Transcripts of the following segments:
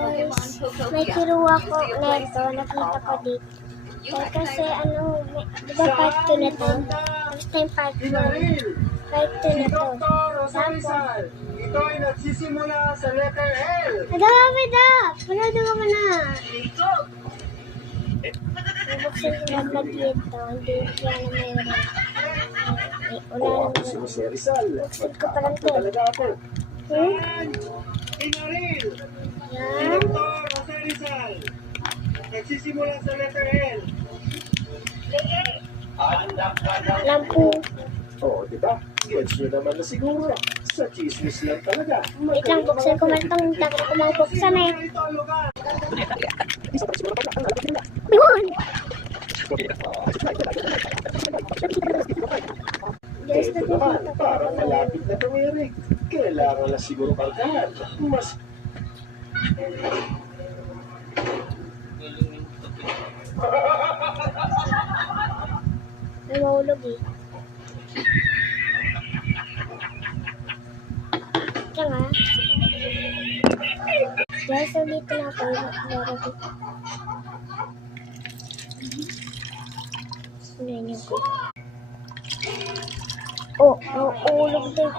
Guys, may kiruha ko neto, nakita ko dito. Kasi di ba part 2 na to? First time part 1. Part 2 na to. Tapos, ito ay nagsisimula sa letter L. Madap! Panado ka mo na! Bubuksan ko na ba dito? Hindi kaya na mayroon. Wala naman. Si Rizal. Buksan ko pa lang to. Talaga ako. Inaril. Yan. Dr. Jose Rizal. Nagsisimula sa letter L. Lampu. Oo, di ba? Gets nyo naman na siguro. Sa chismis lang talaga. Wait lang, buksan ko man itong tagal ko mga buksan eh. Ito ang lugar. Ayun! Yes, Ito naman, parang malapit na tumirik. Kailangan na siguro kalkahan. Mas may mahulog eh. Ito nga. Guys, so dito na ako. Sinayin ko. Oh, mahulog din.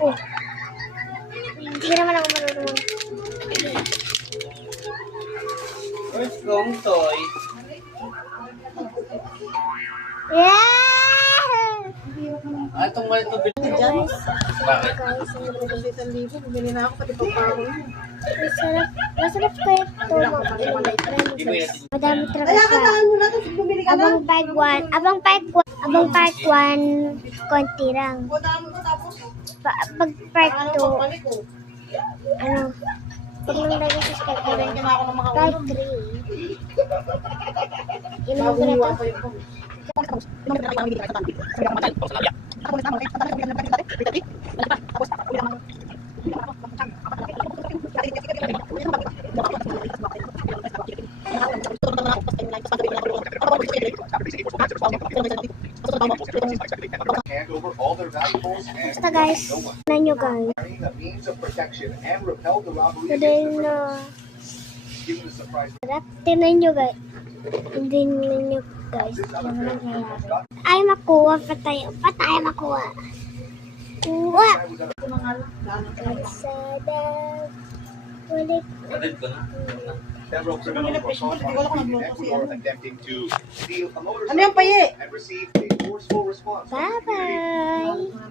Oh. Hindi naman ako marunong. Where's Gong Toy? Yeah! Itong mali ito bilhin dyan. Guys, Bakit? Bumili na ako pati pagpako. masarap kayo ito. Madami talaga Kaya siya. kataan mo na ito. Bumili ka na. Abang part 1, konti lang. Butaan mo ko tapos. Pag part 2, Pagbalik ko. pag nang subscribe ko Bumili ka na ako ng mga part ulam. 3. Inumin ko na Bago to. pa yung hand over all their valuables and Basta guys, tignan nyo guys. carrying a means of protection and repelled the robbery Today against their na given the surprise. sarap. Tignan nyo guys. Tignan nyo guys. Ay makuha pa tayo. Makuha. Kuha! Kalsada. Ulit. Ulit ko na. Several criminals were caught in Ecuador attempting to steal a Ano yung motorcycle paye? and received a forceful response. Bye-bye!